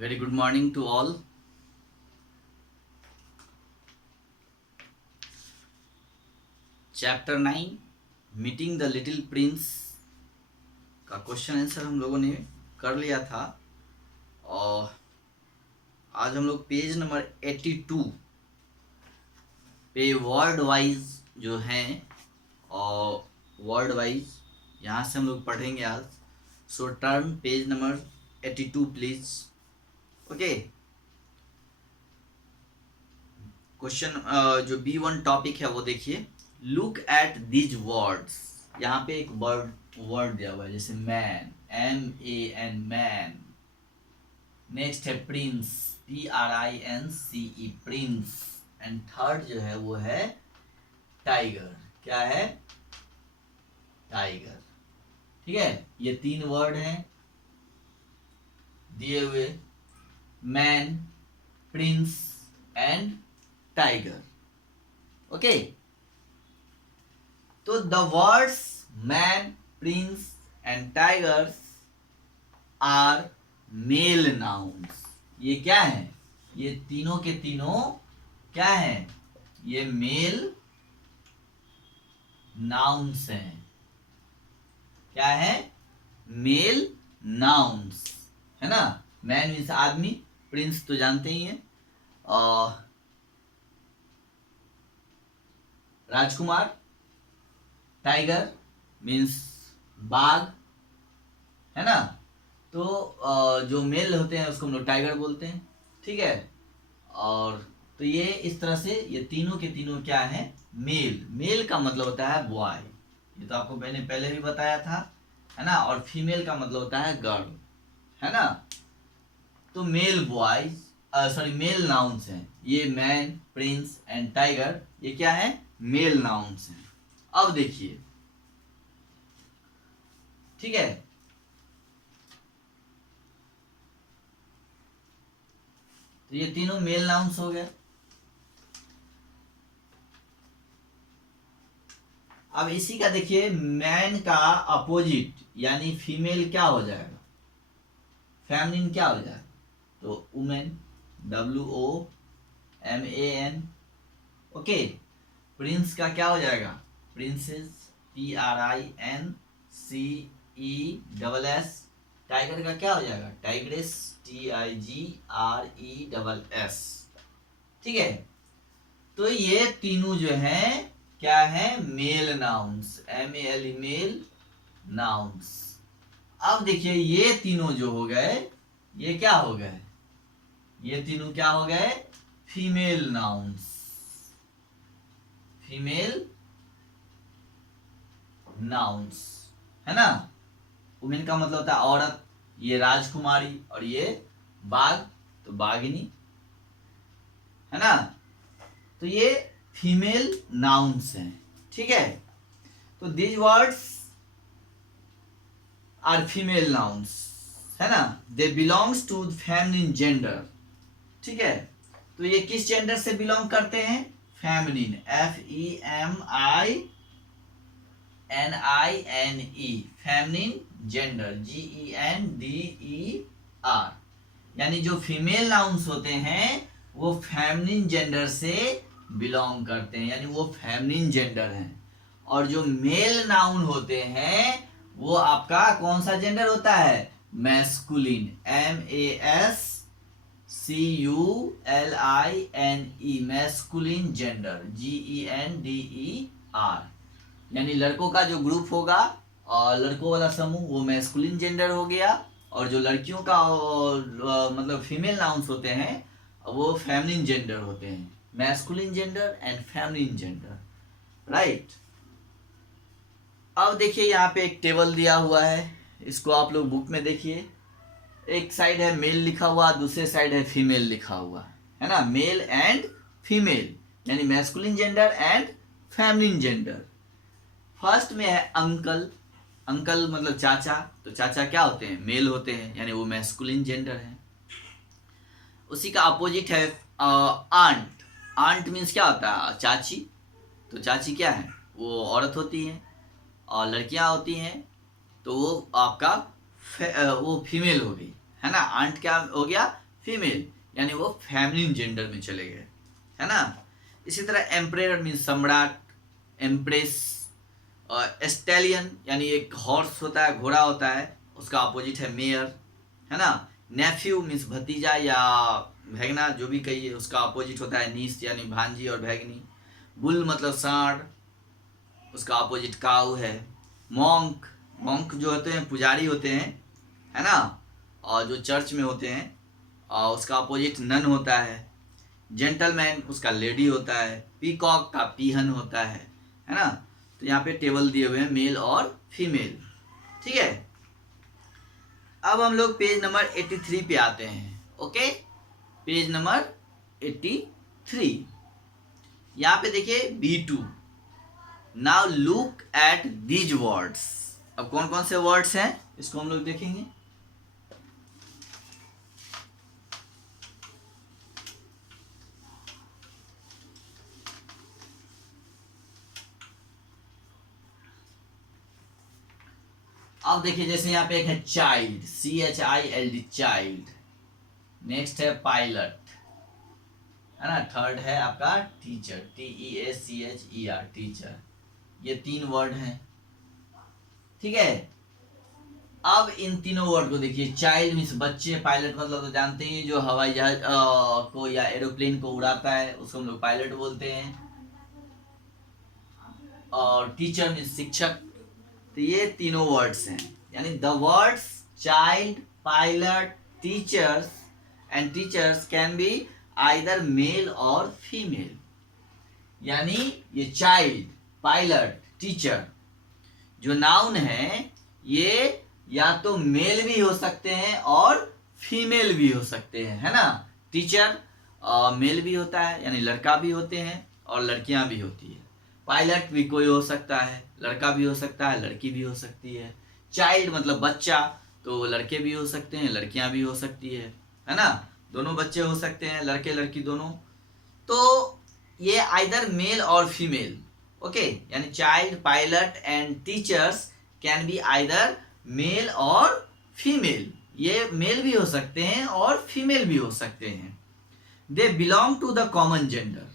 Very good morning to all. Chapter 9 meeting the little Prince का question answer हम लोगों ने कर लिया था और आज हम लोग पेज नंबर 82 पे वर्ड वाइज जो हैं और वर्ड वाइज यहाँ से हम लोग पढ़ेंगे आज. सो turn page number 82 please. Okay, question जो B1 टॉपिक है वो देखिए. Look at these words. यहाँ पे एक वर्ड दिया हुआ है जैसे मैन, MAN मैन. नेक्स्ट है Prince, PRINCE Prince. And third जो है वो है टाइगर. क्या है? टाइगर. ठीक है, ये तीन वर्ड हैं दिए हुए, man, prince and tiger. Okay, तो the words man, prince and tigers are male nouns. ये क्या है? ये तीनों के तीनों क्या है? ये मेल नाउन्स हैं. क्या है? मेल नाउन्स है ना. मैन मीन्स आदमी, प्रिंस तो जानते ही हैं, और राजकुमार. टाइगर मीन्स बाघ है ना. तो जो मेल होते हैं उसको हम लोग टाइगर बोलते हैं. ठीक है, और तो ये इस तरह से ये तीनों के तीनों क्या है? मेल. मेल का मतलब होता है बॉय, ये तो आपको मैंने पहले भी बताया था है ना. और फीमेल का मतलब होता है गर्ल है ना. तो male boys, sorry male nouns हैं ये. मैन, प्रिंस एंड टाइगर ये क्या है? मेल नाउन्स हैं. अब देखिए, ठीक है, तो ये तीनों मेल नाउन्स हो गए. अब इसी का देखिए, मैन का अपोजिट यानी फीमेल क्या हो जाएगा? फेमिनिन क्या हो जाएगा? तो वुमेन, WOMAN. ओके, प्रिंस का क्या हो जाएगा? Princess, PRINCESS. टाइगर का क्या हो जाएगा? Tigress, TIGRESS. ठीक है, तो ये तीनों जो हैं क्या है? Male nouns, MALE male nouns. अब देखिए, ये तीनों जो हो गए ये क्या हो गए? ये तीनों क्या हो गए? Female nouns. फीमेल नाउन्स है ना. वुमेन का मतलब होता है औरत, ये राजकुमारी, और ये बाघ तो बाघिनी है ना. तो ये फीमेल नाउन्स हैं. ठीक है, तो these words are female nouns है ना. They belongs to feminine gender. ठीक है, तो ये किस जेंडर से बिलोंग करते हैं? Feminine, FEMININE feminine gender, GENDER. यानी जो फीमेल नाउन्स होते हैं वो फेमिनिन जेंडर से बिलोंग करते हैं, यानी वो फेमिनिन जेंडर हैं. और जो मेल नाउन होते हैं वो आपका कौन सा जेंडर होता है? Masculine, MASCULINE masculine gender, GENDER. यानी लड़कों का जो ग्रुप होगा और लड़कों वाला समूह वो मैस्कुलिन जेंडर हो गया, और जो लड़कियों का मतलब फीमेल नाउन्स होते हैं वो फेमिनिन जेंडर होते हैं. Masculine gender and feminine gender. Right. अब देखिए, यहाँ पे एक टेबल दिया हुआ है, इसको आप लोग बुक में देखिए. एक साइड है मेल लिखा हुआ, दूसरे साइड है फीमेल लिखा हुआ है ना. मेल एंड फीमेल यानी masculine gender and feminine gender. First में है अंकल. अंकल मतलब चाचा, तो चाचा क्या होते हैं? मेल होते हैं, यानी वो मैस्कुलिन जेंडर है. उसी का अपोजिट है आंट. आंट मीन्स क्या होता है? चाची. तो चाची क्या है? वो औरत होती है, और लड़कियां होती हैं तो वो आपका वो फीमेल हो गई है ना. आंट क्या हो गया? फीमेल, यानी वो फेमिनिन जेंडर में चले गए, है ना। इसी तरह एम्परर मीन्स सम्राट, एम्प्रेस, स्टैलियन यानी एक हॉर्स होता है, घोड़ा होता है, उसका अपोजिट है मेयर, है ना। नेफ्यू मीन्स भतीजा या भैगना, जो भी कहिए, उसका अपोजिट होता है नीस यानी भांजी और भैगनी। बुल मतलब सांड, उसका अपोजिट काऊ है। मॉन्क, मॉन्क जो होते हैं पुजारी होते हैं, है ना, और जो चर्च में होते हैं, और उसका अपोजिट नन होता है। जेंटलमैन उसका लेडी होता है। पीकॉक का पीहन होता है ना। तो यहाँ पे टेबल दिए हुए हैं मेल और फीमेल, ठीक है। अब हम लोग पेज नंबर 83 पे आते हैं। ओके, पेज नंबर 83, यहाँ पे देखिए B2। Now look at these words. अब कौन कौन से वर्ड्स हैं इसको हम लोग देखेंगे। अब देखिए, जैसे यहाँ पे एक है चाइल्ड, CHILD चाइल्ड, नेक्स्ट है पायलट, है ना। थर्ड है आपका टीचर, TEACHER टीचर। ये 3 वर्ड हैं, ठीक है। अब इन तीनों वर्ड को देखिए। चाइल्ड मीन्स बच्चे, पायलट मतलब तो जानते ही, जो हवाई जहाज को या एरोप्लेन को उड़ाता है उसको हम लोग पायलट बोलते हैं। और टीचर मीन्स शिक्षक। तो ये तीनों वर्ड्स हैं, यानी the words child, pilot, teachers and teachers can be either male और फीमेल। यानी ये चाइल्ड, पायलट, टीचर जो नाउन है, ये या तो मेल भी हो सकते हैं और फीमेल भी हो सकते हैं, है ना। टीचर मेल भी होता है, यानी लड़का भी होते हैं और लड़कियां भी होती है। पायलट भी कोई हो सकता है, लड़का भी हो सकता है, लड़की भी हो सकती है। चाइल्ड मतलब बच्चा, तो लड़के भी हो सकते हैं, लड़कियां भी हो सकती है ना। दोनों बच्चे हो सकते हैं, लड़के लड़की दोनों। तो ये आइदर मेल और फीमेल, ओके, यानी child, pilot and teachers can be either male और फीमेल। ये मेल भी हो सकते हैं और फीमेल भी हो सकते हैं। They belong to the common gender,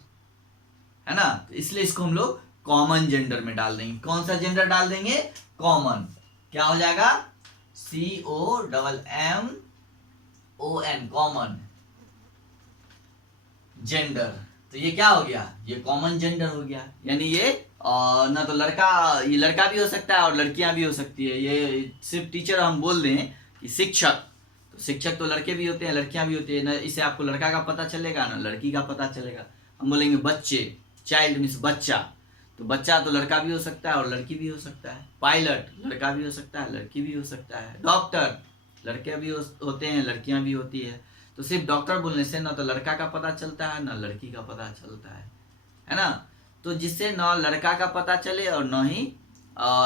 है ना। तो इसलिए इसको हम लोग कॉमन जेंडर में डाल देंगे। कौन सा जेंडर डाल देंगे? कॉमन। क्या हो जाएगा? COMMON, common gender. तो ये क्या हो गया? ये कॉमन जेंडर हो गया। यानी ये ना तो ये लड़का भी हो सकता है और लड़कियां भी हो सकती है। ये सिर्फ टीचर हम बोल दें कि शिक्षक, तो शिक्षक तो लड़के भी होते हैं, लड़कियां भी होती है ना। इससे आपको लड़का का पता चलेगा ना लड़की का पता चलेगा। हम बोलेंगे बच्चे, चाइल्ड मीन्स बच्चा, तो बच्चा तो लड़का भी हो सकता है और लड़की भी हो सकता है। पायलट लड़का भी हो सकता है, लड़की भी हो सकता है। डॉक्टर लड़के भी होते हैं, लड़कियां भी होती है। तो सिर्फ डॉक्टर बोलने से ना तो लड़का का पता चलता है ना लड़की का पता चलता है ना। तो जिससे ना लड़का का पता चले और ना ही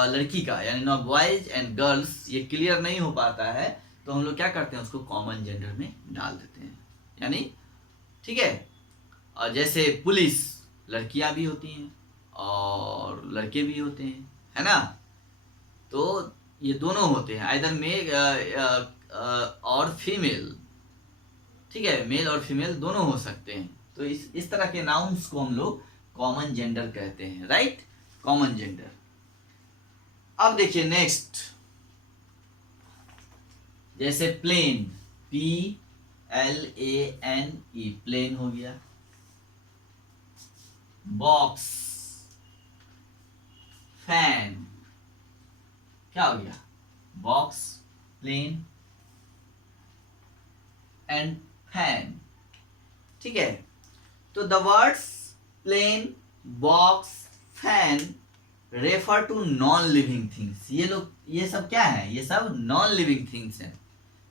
लड़की का, यानी ना बॉयज एंड गर्ल्स, ये क्लियर नहीं हो पाता है, तो हम लोग क्या करते हैं, उसको कॉमन जेंडर में डाल देते हैं। यानी ठीक है। और जैसे पुलिस, लड़कियां भी होती हैं और लड़के भी होते हैं, है ना। तो ये दोनों होते हैं, आइदर मेल और फीमेल, ठीक है। मेल और फीमेल दोनों हो सकते हैं। तो इस तरह के नाउन्स को हम लोग कॉमन जेंडर कहते हैं, राइट, कॉमन जेंडर। अब देखिए नेक्स्ट, जैसे प्लेन, PLANE, प्लेन हो गया। बॉक्स, फैन, क्या हो गया? बॉक्स, प्लेन एंड फैन, ठीक है। तो the words plane, box, fan refer to non living things. ये सब क्या है? ये सब नॉन लिविंग थिंग्स हैं।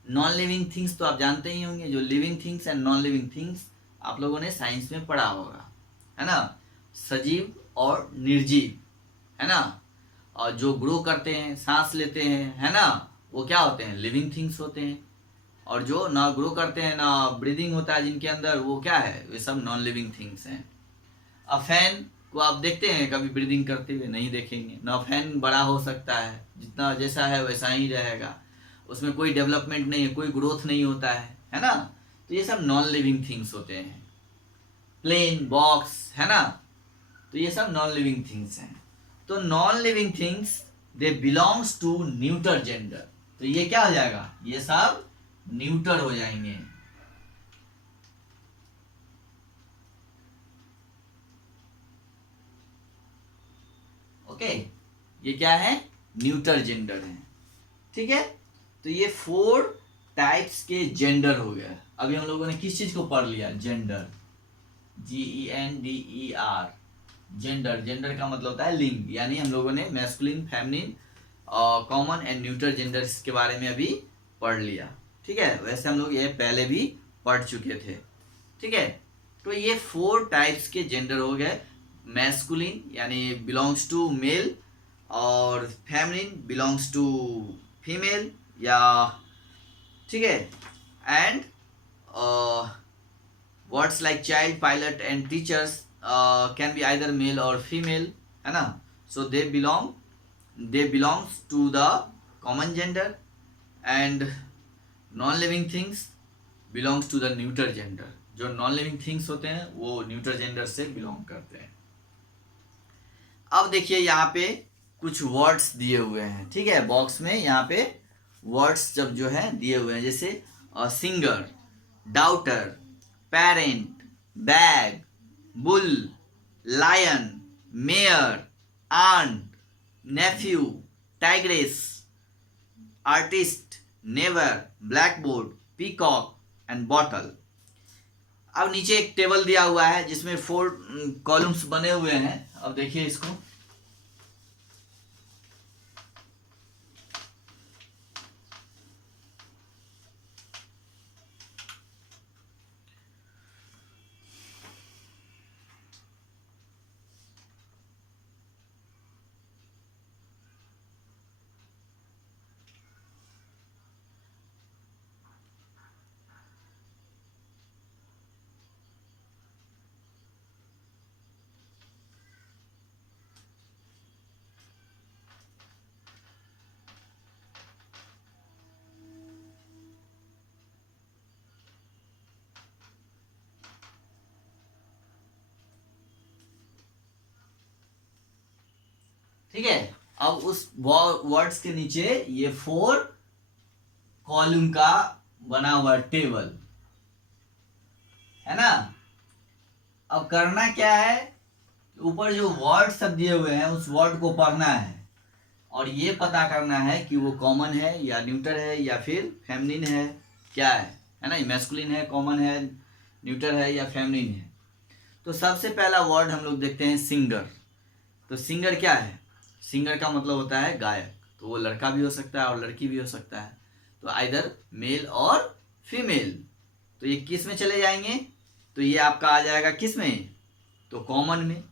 नॉन लिविंग थिंग्स तो आप जानते ही होंगे, जो living things and non living things आप लोगों ने साइंस में पढ़ा होगा, है ना। सजीव और निर्जीव, है ना। और जो ग्रो करते हैं, सांस लेते हैं, है ना, वो क्या होते हैं? लिविंग थिंग्स होते हैं। और जो ना ग्रो करते हैं, ना ब्रीदिंग होता है जिनके अंदर, वो क्या है? वे सब नॉन लिविंग थिंग्स हैं। अब फैन को आप देखते हैं कभी ब्रीदिंग करते हुए? नहीं देखेंगे ना। फैन बड़ा हो सकता है, जितना जैसा है वैसा ही रहेगा, उसमें कोई डेवलपमेंट नहीं है, कोई ग्रोथ नहीं होता है ना। तो ये सब नॉन लिविंग थिंग्स होते हैं। प्लेन, बॉक्स, है ना, तो ये सब नॉन लिविंग थिंग्स हैं। तो non living things they belongs to neuter gender. तो ये क्या हो जाएगा, ये सब न्यूटर हो जाएंगे। ओके, ये क्या है, न्यूटर जेंडर है। ठीक है, तो ये 4 टाइप्स के जेंडर हो गया। अभी हम लोगों ने किस चीज को पढ़ लिया, जेंडर, GENDER, जेंडर। जेंडर का मतलब होता है लिंग, यानी हम लोगों ने masculine, feminine, common and neutral genders के बारे में अभी पढ़ लिया। ठीक है, वैसे हम लोग ये पहले भी पढ़ चुके थे। ठीक है, तो ये 4 टाइप्स के जेंडर हो गए। मैस्कुलिन यानी बिलोंग्स टू मेल, और फेमिनिन बिलोंग्स टू फीमेल, या ठीक है, and words like child, pilot and teachers can be either male और फीमेल, है ना। So they belongs to the common gender, and non living things belongs to the neuter gender. जो non living things होते हैं वो neuter gender से belong करते हैं। अब देखिए यहाँ पे कुछ वर्ड्स दिए हुए हैं। ठीक है, बॉक्स में यहाँ पे वर्ड्स जब जो है दिए हुए हैं, जैसे singer, daughter, parent, bag, bull, lion, mayor, aunt, nephew, tigress, artist, never, blackboard, peacock and bottle. अब नीचे एक टेबल दिया हुआ है जिसमें 4 कॉलम्स बने हुए हैं। अब देखिए इसको, ठीक है। अब उस वर्ड्स के नीचे ये 4 कॉलम का बना हुआ टेबल है ना। अब करना क्या है, ऊपर जो वर्ड सब दिए हुए हैं उस वर्ड को पढ़ना है और ये पता करना है कि वो कॉमन है या न्यूटर है या फिर फेमिनिन है, क्या है ना, मैस्कुलिन है, कॉमन है, न्यूटर है या फेमिनिन है। तो सबसे पहला वर्ड हम लोग देखते हैं सिंगर। तो सिंगर क्या है, सिंगर का मतलब होता है गायक। तो वो लड़का भी हो सकता है और लड़की भी हो सकता है, तो आइदर मेल और फीमेल। तो ये किस में चले जाएंगे, तो ये आपका आ जाएगा किस में, तो कॉमन में,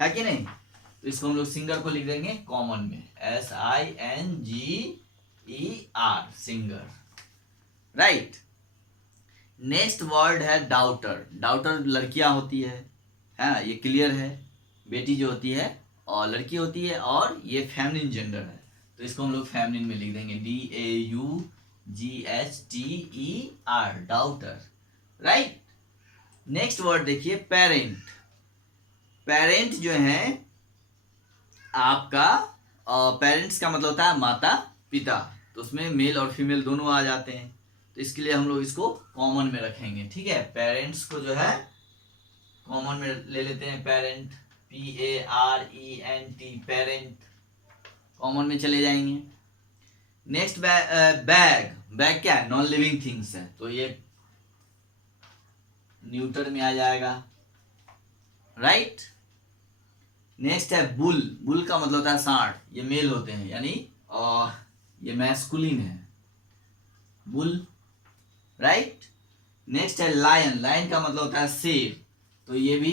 है कि नहीं। तो इसको हम लोग सिंगर को लिख देंगे कॉमन में, SINGER, singer, right. Next word है डाउटर। डाउटर लड़कियां होती है ना, ये क्लियर है, बेटी जो होती है और लड़की होती है, और ये फेमिनिन जेंडर है, तो इसको हम लोग फेमिनिन में लिख देंगे, DAUGHTER, daughter, right. Next word देखिए पेरेंट। पेरेंट जो है आपका, पेरेंट्स का मतलब होता है माता पिता, तो उसमें मेल और फीमेल दोनों आ जाते हैं, तो इसके लिए हम लोग इसको कॉमन में रखेंगे। ठीक है, पेरेंट्स को जो है कॉमन में ले लेते हैं, पेरेंट, PARENT, पेरेंट, कॉमन में चले जाएंगे। Next bag. बैग क्या है, नॉन लिविंग थिंग्स है, तो ये न्यूटर में आ जाएगा, राइट। नेक्स्ट है बुल। बुल का मतलब होता है सांड, ये मेल होते हैं, यानी ये मैस्कुलिन है, बुल, राइट। नेक्स्ट है लायन। लायन का मतलब होता है शेर, तो ये भी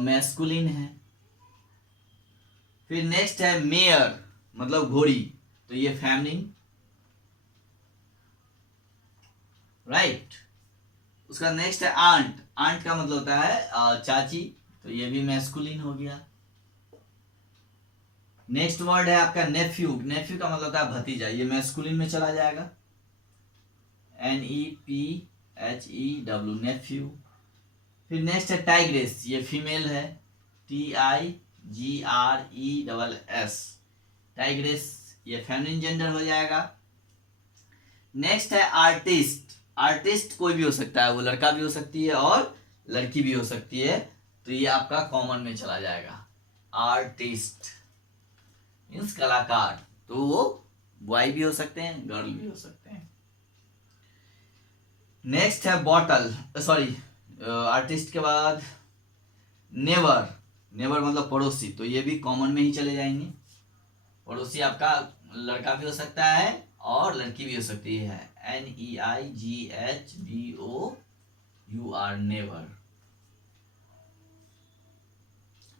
मैस्कुलिन है। फिर नेक्स्ट है मेयर, मतलब घोड़ी, तो ये फेमिनिन, राइट। उसका नेक्स्ट है आंट। आंट का मतलब होता है चाची, तो ये भी मैस्कुलिन हो गया। नेक्स्ट वर्ड है आपका नेफ्यू। का मतलब होता है भतीजा, ये मैस्कुलिन में चला जाएगा, NEP HEW नेफ्यू। फिर नेक्स्ट है टाइग्रेस, ये फीमेल है, TIGRESS, टाइग्रेस, ये फेमिनिन जेंडर हो जाएगा। नेक्स्ट है आर्टिस्ट, आर्टिस्ट कोई भी हो सकता है, वो लड़का भी हो सकती है और लड़की भी हो सकती है, तो ये आपका कॉमन में चला जाएगा। आर्टिस्ट मीन्स कलाकार, तो वो बॉय भी हो सकते हैं, गर्ल भी हो सकते हैं। नेक्स्ट है बॉटल, सॉरी आर्टिस्ट के बाद नेवर, नेवर मतलब पड़ोसी, तो ये भी कॉमन में ही चले जाएंगे। पड़ोसी आपका लड़का भी हो सकता है और लड़की भी हो सकती है, NEIGHBOUR, नेवर।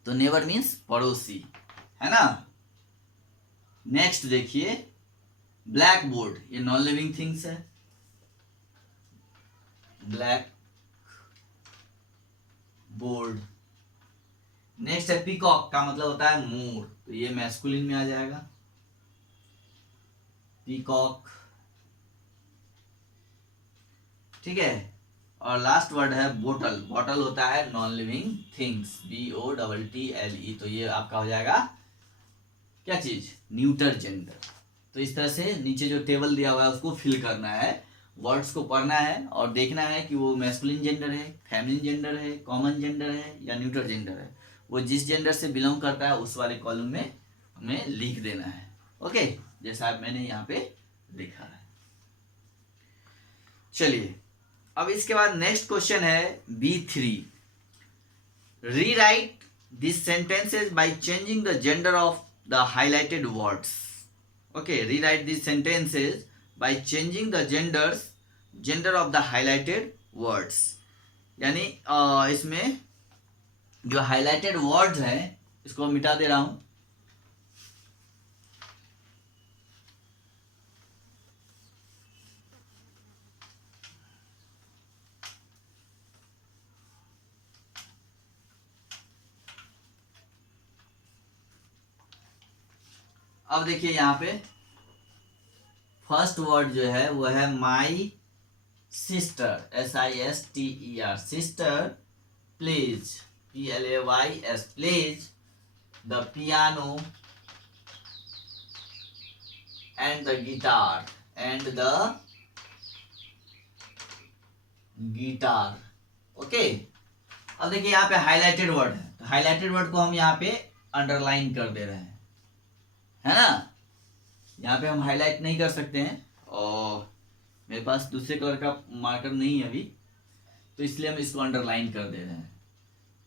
तो नेवर मीन्स पड़ोसी, है ना। नेक्स्ट देखिए ब्लैक बोर्ड, ये नॉन लिविंग थिंग्स है, ब्लैक बोर्ड। नेक्स्ट है पीकॉक, का मतलब होता है मोर, तो ये मैस्कुलिन में आ जाएगा, पीकॉक, ठीक है। और लास्ट वर्ड है बोटल, बॉटल होता है नॉन लिविंग थिंग्स, BOTTLE, तो ये आपका हो जाएगा क्या चीज, न्यूटर जेंडर। तो इस तरह से नीचे जो टेबल दिया हुआ है उसको फिल करना है, वर्ड्स को पढ़ना है और देखना है कि वो मैस्कुलिन जेंडर है, फेमिनिन जेंडर है, कॉमन जेंडर है या न्यूटर जेंडर है। वो जिस जेंडर से बिलोंग करता है उस वाले कॉलम में हमें लिख देना है। ओके, जैसा मैंने यहाँ पे लिखा है। चलिए अब इसके बाद नेक्स्ट क्वेश्चन है B3, rewrite this sentences by changing the gender of the highlighted words. Okay, rewrite this sentences by changing the gender of the highlighted words, यानी इसमें जो हाईलाइटेड वर्ड्स हैं इसको मिटा दे रहा हूं। अब देखिए यहाँ पे फर्स्ट वर्ड जो है वो है my sister, SISTER, sister please, PLAYS, please the piano and the guitar, okay. अब देखिए यहाँ पे हाईलाइटेड वर्ड है, तो हाईलाइटेड वर्ड को हम यहाँ पे अंडरलाइन कर दे रहे हैं, है ना। यहाँ पे हम हाईलाइट नहीं कर सकते हैं और मेरे पास दूसरे कलर का मार्कर नहीं है अभी, तो इसलिए हम इसको अंडरलाइन कर दे रहे हैं।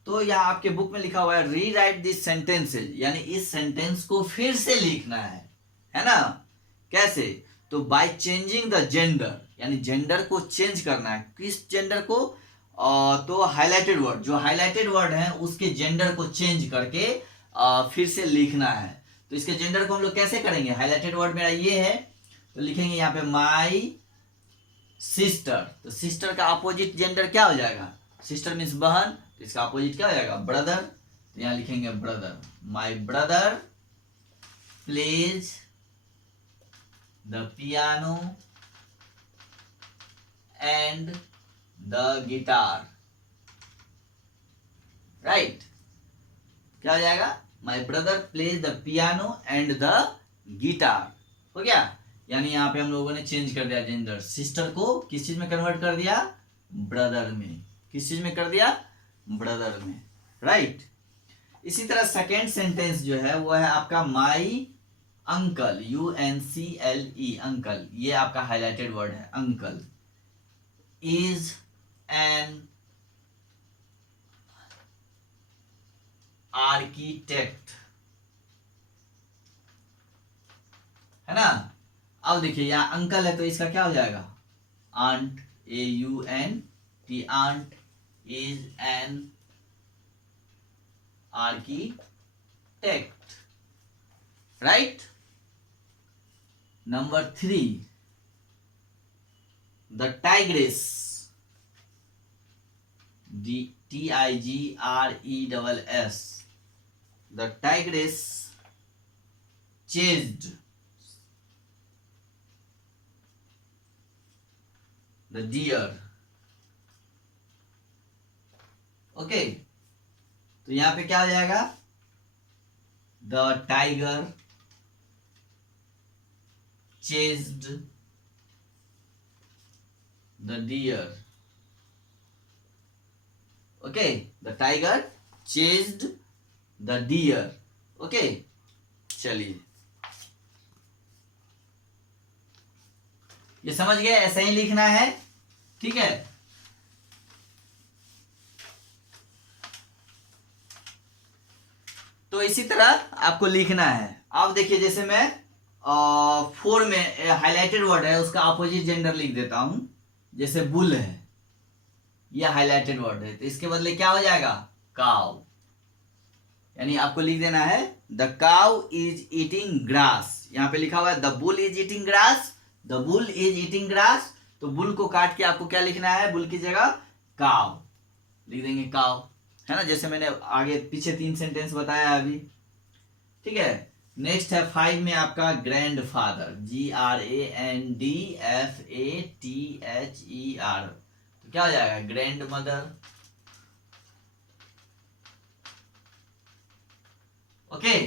तो यहाँ आपके बुक में लिखा हुआ है रीराइट दिस सेंटेंसेस, यानी इस सेंटेंस को फिर से लिखना है ना। कैसे, तो बाय चेंजिंग द जेंडर, यानी जेंडर को चेंज करना है। किस जेंडर को, तो हाईलाइटेड वर्ड, जो हाईलाइटेड वर्ड है उसके जेंडर को चेंज करके फिर से लिखना है। तो इसके जेंडर को हम लोग कैसे करेंगे, हाईलाइटेड वर्ड मेरा ये है, तो लिखेंगे यहाँ पे माई सिस्टर, तो सिस्टर का अपोजिट जेंडर क्या हो जाएगा, सिस्टर मीन्स बहन, तो इसका अपोजिट क्या हो जाएगा, ब्रदर, तो यहाँ लिखेंगे brother, my brother plays the piano and the guitar, right. क्या हो जाएगा, my brother plays the piano and the guitar, हो गया। यानी यहाँ पे हम लोगों ने चेंज कर दिया जेंडर, सिस्टर को किस चीज में कन्वर्ट कर दिया, ब्रदर में, किस चीज में कर दिया, ब्रदर में, राइट। इसी तरह सेकेंड सेंटेंस जो है वो है आपका माई अंकल, UNCLE, अंकल, ये आपका हाईलाइटेड वर्ड है, अंकल इज एन आर्किटेक्ट, है ना। अब देखिए यहाँ अंकल है तो इसका क्या हो जाएगा, aunt, AUNT, aunt is an architect, right. Number 3, the tigress, TIGRESS, the tigress chased the deer, okay, तो यहाँ पे क्या हो जाएगा, the tiger chased the deer. Okay, the tiger chased the deer. Okay, चलिए ये समझ गए, ऐसे ही लिखना है, ठीक है। तो इसी तरह आपको लिखना है। अब देखिए, जैसे मैं 4 में हाईलाइटेड वर्ड है उसका अपोजिट जेंडर लिख देता हूं, जैसे बुल है, यह हाईलाइटेड वर्ड है, तो इसके बदले क्या हो जाएगा, काउ। यानी आपको लिख देना है the cow is eating grass. यहां पे लिखा हुआ है the bull is eating grass, the bull is eating grass, तो बुल को काट के आपको क्या लिखना है, बुल की जगह काउ लिख देंगे, काउ, है ना, जैसे मैंने आगे पीछे 3 सेंटेंस बताया अभी, ठीक है। नेक्स्ट है 5 में आपका ग्रैंड फादर, GRANDFATHER, तो क्या हो जाएगा, grand mother. Okay,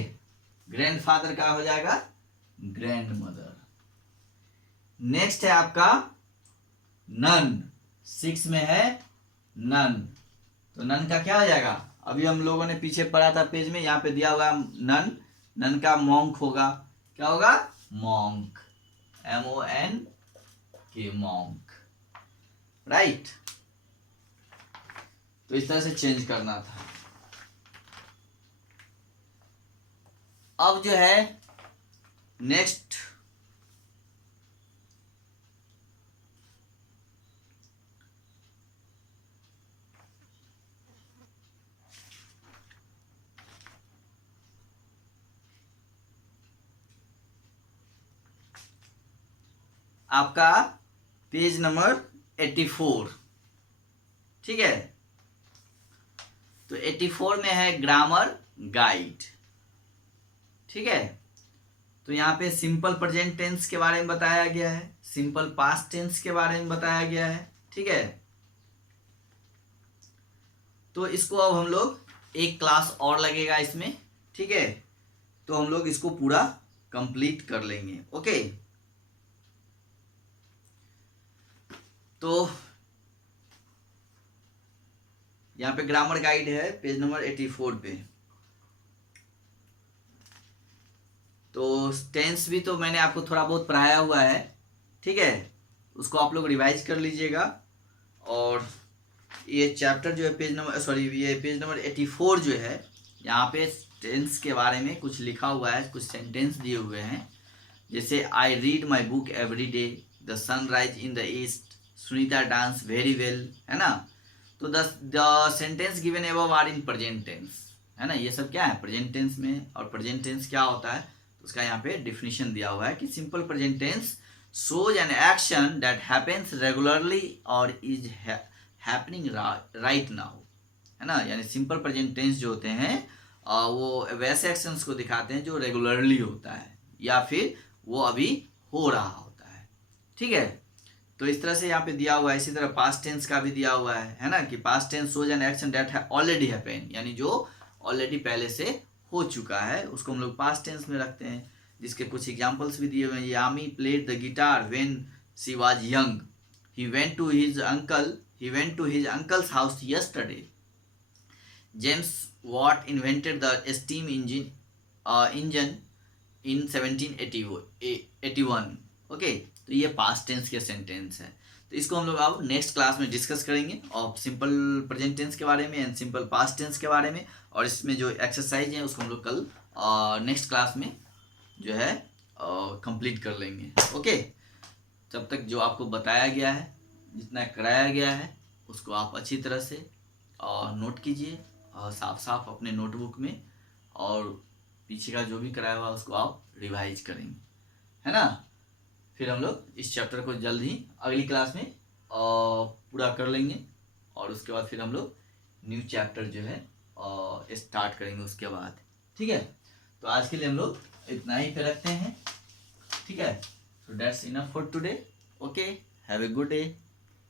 grand father का हो जाएगा ग्रैंड मदर। नेक्स्ट है आपका नन, 6 में है नन, तो नन का क्या हो जाएगा, अभी हम लोगों ने पीछे पढ़ा था पेज में, यहाँ पे दिया हुआ नन, नन का मॉन्क होगा, क्या होगा, मॉन्क, MONK, मॉन्क, राइट। तो इस तरह से चेंज करना था। अब जो है नेक्स्ट आपका पेज नंबर 84, ठीक है। तो 84 में है ग्रामर गाइड, ठीक है। तो यहाँ पे सिंपल प्रेजेंट टेंस के बारे में बताया गया है, सिंपल पास्ट टेंस के बारे में बताया गया है, ठीक है। तो इसको अब हम लोग एक क्लास और लगेगा इसमें, ठीक है, तो हम लोग इसको पूरा कंप्लीट कर लेंगे। ओके, तो यहाँ पे ग्रामर गाइड है पेज नंबर 84 पे। तो टेंस भी तो मैंने आपको थोड़ा बहुत पढ़ाया हुआ है, ठीक है, उसको आप लोग रिवाइज कर लीजिएगा। और ये चैप्टर जो है ये पेज नंबर 84 जो है, यहाँ पे टेंस के बारे में कुछ लिखा हुआ है, कुछ सेंटेंस दिए हुए हैं, जैसे I read my book every day, the sun rise in the east, Sunita dance very well, है ना। तो the sentence given above are in present tense, है ना, ये सब क्या है प्रेजेंट टेंस में। और प्रेजेंट टेंस क्या होता है, तो उसका यहाँ पे डिफिनीशन दिया हुआ है कि simple present tense shows an action that happens regularly or is happening right now, है ना। यानी सिंपल प्रेजेंट टेंस जो होते हैं वो वैसे एक्शंस को दिखाते हैं जो रेगुलरली होता है या फिर वो अभी हो रहा होता है, ठीक है। तो इस तरह से यहाँ पे दिया हुआ है। इसी तरह पास्ट टेंस का भी दिया हुआ है ना, कि past tense shows an action that already happened, यानी जो ऑलरेडी पहले से हो चुका है उसको हम लोग पास्ट टेंस में रखते हैं, जिसके कुछ एग्जाम्पल्स भी दिए हुए हैं। Yami played the guitar when she was young, he went to his uncle's house yesterday, James Watt invented the steam engine in 1781। Okay, तो ये पास्ट टेंस के सेंटेंस है। तो इसको हम लोग अब नेक्स्ट क्लास में डिस्कस करेंगे, और सिंपल प्रेजेंट टेंस के बारे में एंड सिंपल पास्ट टेंस के बारे में, और इसमें जो एक्सरसाइज है उसको हम लोग कल नेक्स्ट क्लास में जो है कंप्लीट कर लेंगे। ओके, तब तक जो आपको बताया गया है, जितना कराया गया है, उसको आप अच्छी तरह से नोट कीजिए साफ साफ अपने नोटबुक में, और पीछे का जो भी कराया हुआ उसको आप रिवाइज करेंगे, है ना। फिर हम लोग इस चैप्टर को जल्द ही अगली क्लास में पूरा कर लेंगे, और उसके बाद फिर हम लोग न्यू चैप्टर जो है स्टार्ट करेंगे उसके बाद, ठीक है। तो आज के लिए हम लोग इतना ही पे रखते हैं, ठीक है। So that's enough for today. Okay, have a good day.